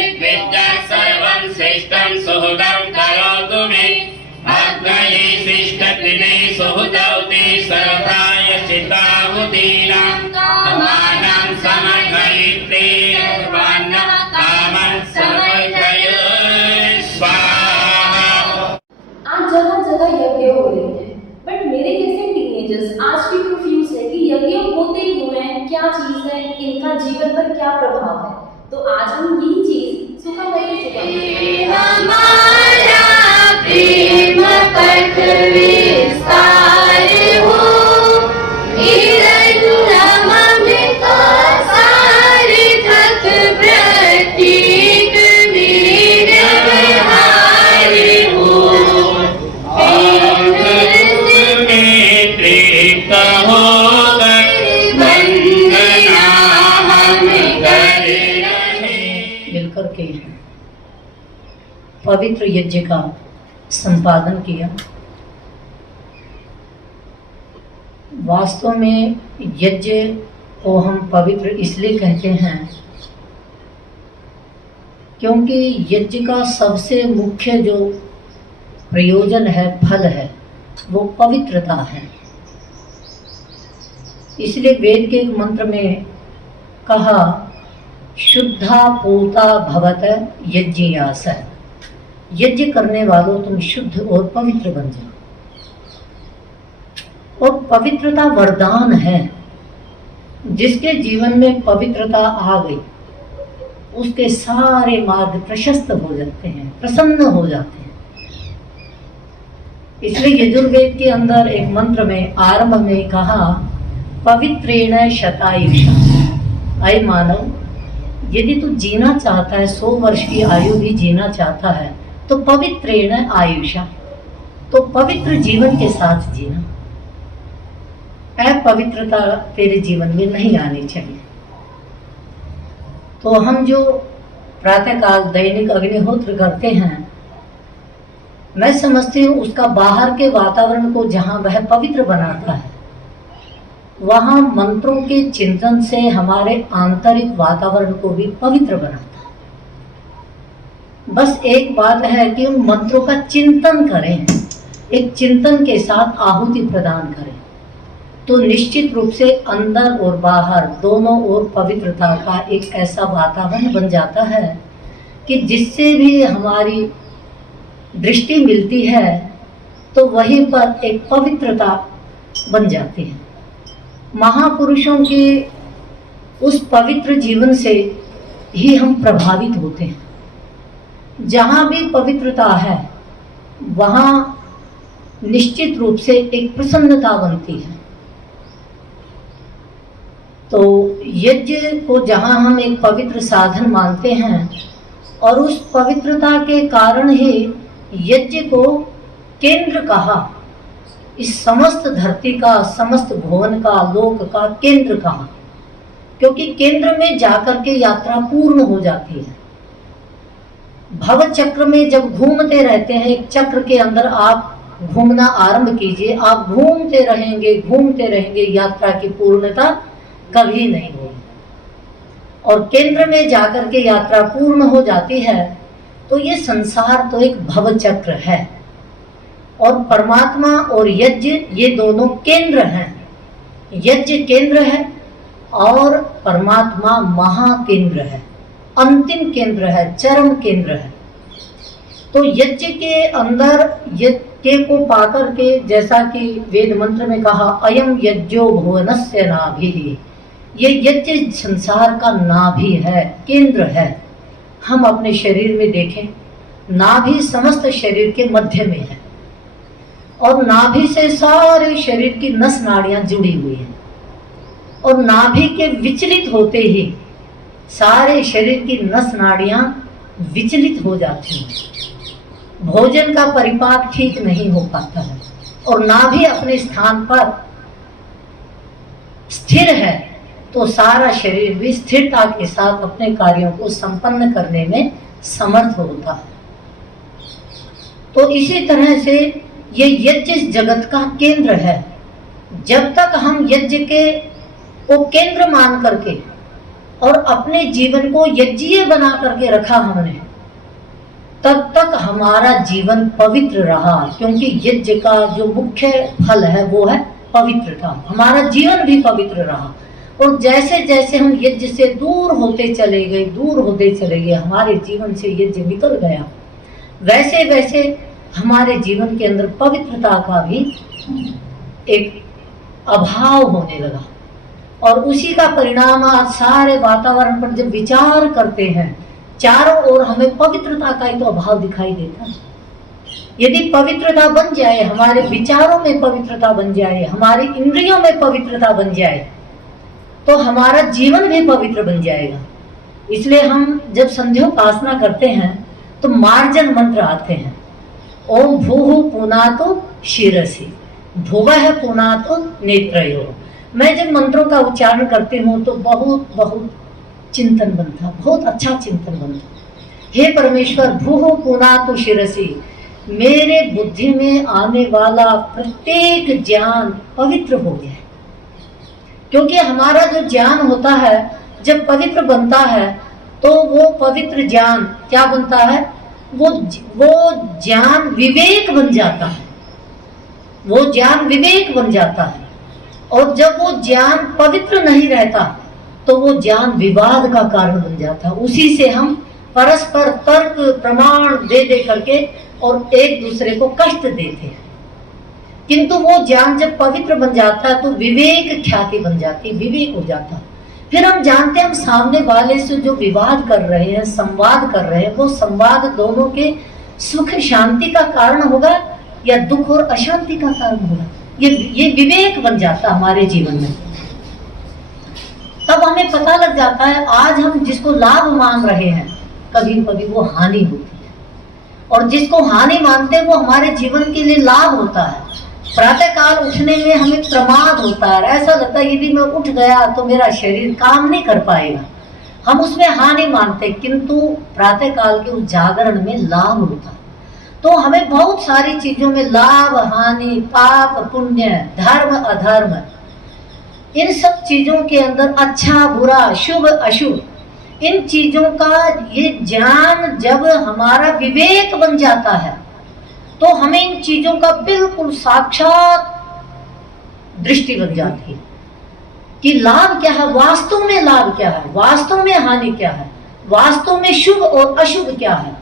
ऋग्वेदा सर्वं श्रेष्ठं सुहृदं करोतु मे अग्नये शिष्टकृते सुहृदौते सर्वदाय चिताहुतीनां कामानां समर्पयित्रे सर्वान् कामान् समर्पय स्वाहा। आज जगह जगह यज्ञ हो रहे हैं, बट मेरे जैसे टीनेजर्स आज भी कंफ्यूज है कि यज्ञ होते क्यों हैं, क्या चीज है, इनका जीवन पर क्या प्रभाव है। तो आज हम यही चीज सुखमय प्रेम कथ विस्तार हो मिलकर के पवित्र यज्ञ का संपादन किया। वास्तव में यज्ञ को हम पवित्र इसलिए कहते हैं क्योंकि यज्ञ का सबसे मुख्य जो प्रयोजन है, फल है, वो पवित्रता है। इसलिए वेद के एक मंत्र में कहा, शुद्धा पूता भवत यज्ञयास, यज्ञ करने वालों तुम शुद्ध और पवित्र बन जाओ। और पवित्रता वरदान है। जिसके जीवन में पवित्रता आ गई उसके सारे मार्ग प्रशस्त हो जाते हैं, प्रसन्न हो जाते हैं। इसलिए यजुर्वेद के अंदर एक मंत्र में आरंभ में कहा, पवित्रेण शतायुषा। अय मानव, यदि तू जीना चाहता है, 100 वर्ष की आयु भी जीना चाहता है, तो पवित्रेण आयुषा, तो पवित्र जीवन के साथ जीना। अपवित्रता तेरे जीवन में नहीं आनी चाहिए। तो हम जो प्रातःकाल दैनिक अग्निहोत्र करते हैं, मैं समझती हूँ उसका बाहर के वातावरण को जहाँ वह पवित्र बनाता है, वहाँ मंत्रों के चिंतन से हमारे आंतरिक वातावरण को भी पवित्र बनाता है। बस एक बात है कि उन मंत्रों का चिंतन करें, एक चिंतन के साथ आहुति प्रदान करें, तो निश्चित रूप से अंदर और बाहर दोनों ओर पवित्रता का एक ऐसा वातावरण बन जाता है कि जिससे भी हमारी दृष्टि मिलती है तो वहीं पर एक पवित्रता बन जाती है। महापुरुषों के उस पवित्र जीवन से ही हम प्रभावित होते हैं। जहाँ भी पवित्रता है वहाँ निश्चित रूप से एक प्रसन्नता बनती है। तो यज्ञ को जहाँ हम एक पवित्र साधन मानते हैं और उस पवित्रता के कारण ही यज्ञ को केंद्र कहा, इस समस्त धरती का, समस्त भुवन का, लोक का केंद्र कहा, क्योंकि केंद्र में जाकर के यात्रा पूर्ण हो जाती है। भव चक्र में जब घूमते रहते हैं, एक चक्र के अंदर आप घूमना आरंभ कीजिए, आप घूमते रहेंगे, यात्रा की पूर्णता कभी नहीं होगी। और केंद्र में जाकर के यात्रा पूर्ण हो जाती है। तो ये संसार तो एक भव चक्र है और परमात्मा और यज्ञ ये दोनों केंद्र हैं। यज्ञ केंद्र है और परमात्मा महाकेंद्र है, अंतिम केंद्र है, चरम केंद्र है। तो यज्ञ के अंदर यज्ञ को पाकर के, जैसा कि वेद मंत्र में कहा, अयम यज्ञो भुवनस्य नाभिः, ये यज्ञ संसार का नाभि है, केंद्र है। हम अपने शरीर में देखें, नाभि समस्त शरीर के मध्य में है और नाभि से सारे शरीर की नस नाड़ियां जुड़ी हुई हैं और नाभि के विचलित होते ही सारे शरीर की नस नाड़ियां विचलित हो जाती हैं। भोजन का परिपाक ठीक नहीं हो पाता है और नाभि अपने स्थान पर स्थिर है तो सारा शरीर भी स्थिरता के साथ अपने कार्यों को संपन्न करने में समर्थ होता है। तो इसी तरह से ये यज्ञ जगत का केंद्र है। जब तक हम यज्ञ के को केंद्र मान करके और अपने जीवन को यज्ञीय बना करके रखा हमने, तब तक हमारा जीवन पवित्र रहा। क्योंकि यज्ञ का जो मुख्य फल है वो है पवित्रता। हमारा जीवन भी पवित्र रहा। और जैसे जैसे हम यज्ञ से दूर होते चले गए, हमारे जीवन से यज्ञ निकल गया, वैसे वैसे हमारे जीवन के अंदर पवित्रता का भी एक अभाव होने लगा। और उसी का परिणाम आज सारे वातावरण पर जब विचार करते हैं, चारों ओर हमें पवित्रता का ही तो अभाव दिखाई देता है। यदि पवित्रता बन जाए, हमारे विचारों में पवित्रता बन जाए, हमारी इंद्रियों में पवित्रता बन जाए, तो हमारा जीवन भी पवित्र बन जाएगा। इसलिए हम जब संध्योपासना करते हैं तो मार्जन मंत्र आते हैं। ओम भूः पुनातु शिरसि, भुवः पुनातु नेत्रयोः। मैं जब मंत्रों का उच्चारण करती हूँ तो बहुत बहुत चिंतन बनता, बहुत अच्छा चिंतन बनता। हे परमेश्वर, भूः पुनातु शिरसि, मेरे बुद्धि में आने वाला प्रत्येक ज्ञान पवित्र हो जाए। क्योंकि हमारा जो ज्ञान होता है जब पवित्र बनता है तो वो पवित्र ज्ञान क्या बनता है, वो ज्ञान विवेक बन जाता है, वो ज्ञान विवेक बन जाता है। और जब वो ज्ञान पवित्र नहीं रहता तो वो ज्ञान विवाद का कारण बन जाता है। उसी से हम परस्पर तर्क प्रमाण दे दे करके और एक दूसरे को कष्ट देते हैं। किंतु वो ज्ञान जब पवित्र बन जाता है तो विवेक ख्याति बन जाती है, विवेक हो जाता है। फिर हम जानते हैं हम सामने वाले से जो विवाद कर रहे हैं, संवाद कर रहे हैं, वो संवाद दोनों के सुख शांति का कारण होगा या दुख और अशांति का कारण होगा। ये विवेक बन जाता हमारे जीवन में। तब हमें पता लग जाता है आज हम जिसको लाभ मान रहे हैं कभी कभी वो हानि होती है, और जिसको हानि मानते हैं वो हमारे जीवन के लिए लाभ होता है। प्रातः काल उठने में हमें प्रमाद होता है, ऐसा लगता है यदि मैं उठ गया तो मेरा शरीर काम नहीं कर पाएगा, हम उसमें हानि मानते, किंतु प्रातः काल के उस जागरण में लाभ होता है। तो हमें बहुत सारी चीजों में लाभ हानि, पाप पुण्य, धर्म अधर्म, इन सब चीजों के अंदर अच्छा बुरा, शुभ अशुभ, इन चीजों का ये ज्ञान जब हमारा विवेक बन जाता है तो हमें इन चीजों का बिल्कुल साक्षात दृष्टि बन जाती है कि लाभ क्या है, वास्तव में लाभ क्या है, वास्तव में हानि क्या है, वास्तव में शुभ और अशुभ क्या है,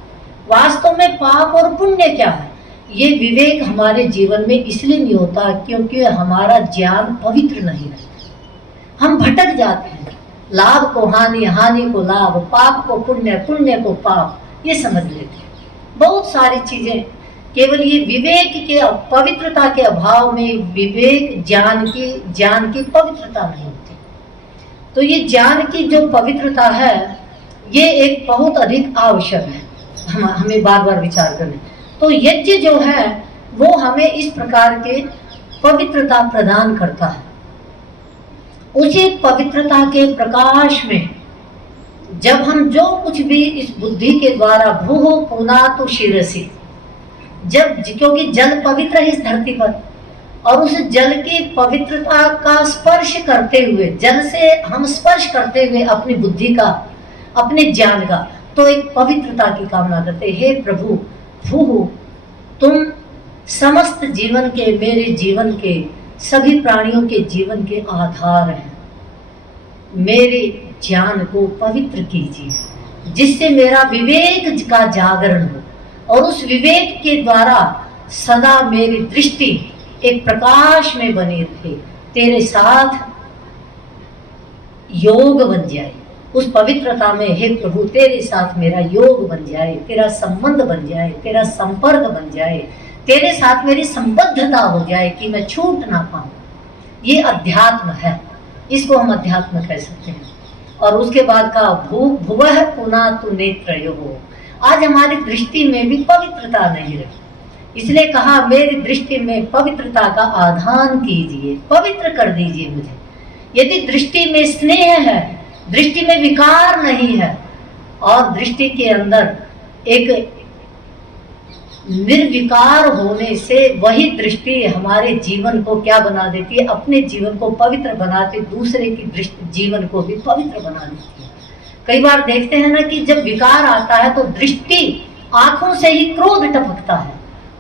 वास्तव में पाप और पुण्य क्या है। ये विवेक हमारे जीवन में इसलिए नहीं होता क्योंकि हमारा ज्ञान पवित्र नहीं रहता। हम भटक जाते हैं, लाभ को हानि, हानि को लाभ, पाप को पुण्य, पुण्य को पाप, ये समझ लेते हैं। बहुत सारी चीजें केवल ये विवेक के पवित्रता के अभाव में, विवेक ज्ञान की पवित्रता नहीं होती। तो ये ज्ञान की जो पवित्रता है ये एक बहुत अधिक आवश्यक है, हमें बार बार विचार करना। तो यज्ञ जो है वो हमें इस प्रकार के पवित्रता प्रदान करता है। उसी पवित्रता के प्रकाश में जब हम जो कुछ भी इस बुद्धि के द्वारा भूः पुनातु शिरसि, जब क्योंकि जल पवित्र है इस धरती पर, और उस जल की पवित्रता का स्पर्श करते हुए, जल से हम स्पर्श करते हुए अपनी बुद्धि का, अपने ज्ञान का, तो एक पवित्रता की कामना करते। हे प्रभु भूः, तुम समस्त जीवन के, मेरे जीवन के, सभी प्राणियों के जीवन के आधार हैं। मेरे ज्ञान को पवित्र कीजिए जिससे मेरा विवेक का जागरण हो, और उस विवेक के द्वारा सदा मेरी दृष्टि एक प्रकाश में बनी रहे, तेरे साथ योग बन जाए। उस पवित्रता में हे प्रभु तेरे साथ मेरा योग बन जाए, तेरा संबंध बन जाए, तेरा संपर्क बन जाए, तेरे साथ मेरी संबद्धता हो जाए कि मैं छूट ना पाऊं। ये अध्यात्म है, इसको हम अध्यात्म कह सकते हैं। और उसके बाद का भुवः पुनातु नेत्रयोः, आज हमारी दृष्टि में भी पवित्रता नहीं रही, इसलिए कहा मेरी दृष्टि में पवित्रता का आधान कीजिए, पवित्र कर दीजिए मुझे। यदि दृष्टि में स्नेह है, दृष्टि में विकार नहीं है, और दृष्टि के अंदर एक निर्विकार होने से वही दृष्टि हमारे जीवन को क्या बना देती है, अपने जीवन को पवित्र बनाते, दूसरे की दृष्टि जीवन को भी पवित्र बना देती है। कई बार देखते हैं ना कि जब विकार आता है तो दृष्टि, आंखों से ही क्रोध टपकता है,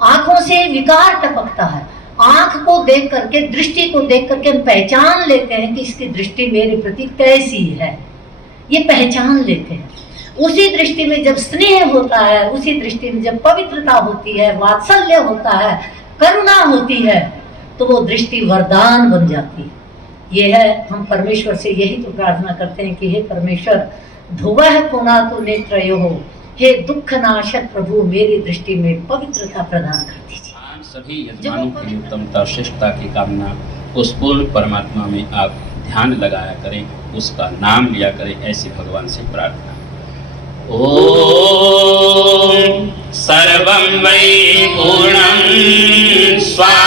आंखों से विकार टपकता है। आंख को देख करके, दृष्टि को देख करके हम पहचान लेते हैं कि इसकी दृष्टि मेरे प्रति कैसी है, ये पहचान लेते हैं। उसी दृष्टि में जब स्नेह होता है, उसी दृष्टि में जब पवित्रता होती है, वात्सल्य होता है, करुणा होती है, तो वो दृष्टि वरदान बन जाती है। ये है, हम परमेश्वर से यही तो प्रार्थना करते हैं कि हे परमेश्वर, ध्रुवः पुनातु नेत्रयोः, हे दुख नाशक प्रभु, मेरी दृष्टि में पवित्रता प्रदान कर दीजिए। सभी यजमानों की उत्तमता श्रेष्ठता की कामना उस पूर्ण परमात्मा में आप ध्यान लगाया करें, उसका नाम लिया करें, ऐसी भगवान से प्रार्थना। ओम सर्वं वै पूर्णं स्वा